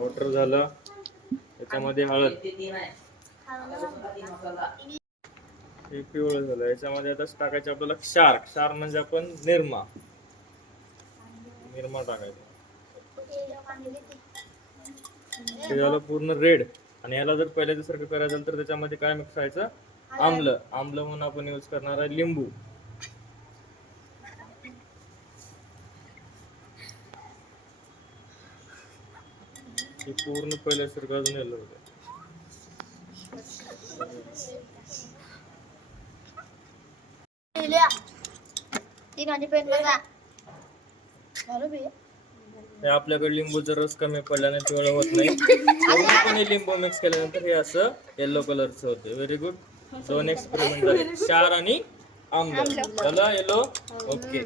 Water झालं, त्याच्यामध्ये हळद, हे पिवळं झालं. याच्यामध्ये आता टाकायचं आपल्याला क्षार. क्षार म्हणजे आपण निरमा टाकायचा. हे झालं पूर्ण रेड. आणि याला जर पहिल्यासारखं करायचं तर त्याच्यामध्ये काय मिक्स करायचं? आम्ल. आम्ल म्हणून आपण यूज करणार आहे लिंबू. हे पूर्ण पहिल्यासारखं अजून येलं होतं. हे आपल्याकडे लिंबूचा रस कमी पडल्याने पिवळं होत नाही. पूर्णपणे लिंबू मिक्स केल्यानंतर हे असं येलो कलरचं होते. Very good. 2 एक्सपेरिमेंट झाले, क्षार आणि आम्ल. चला येलो. ओके.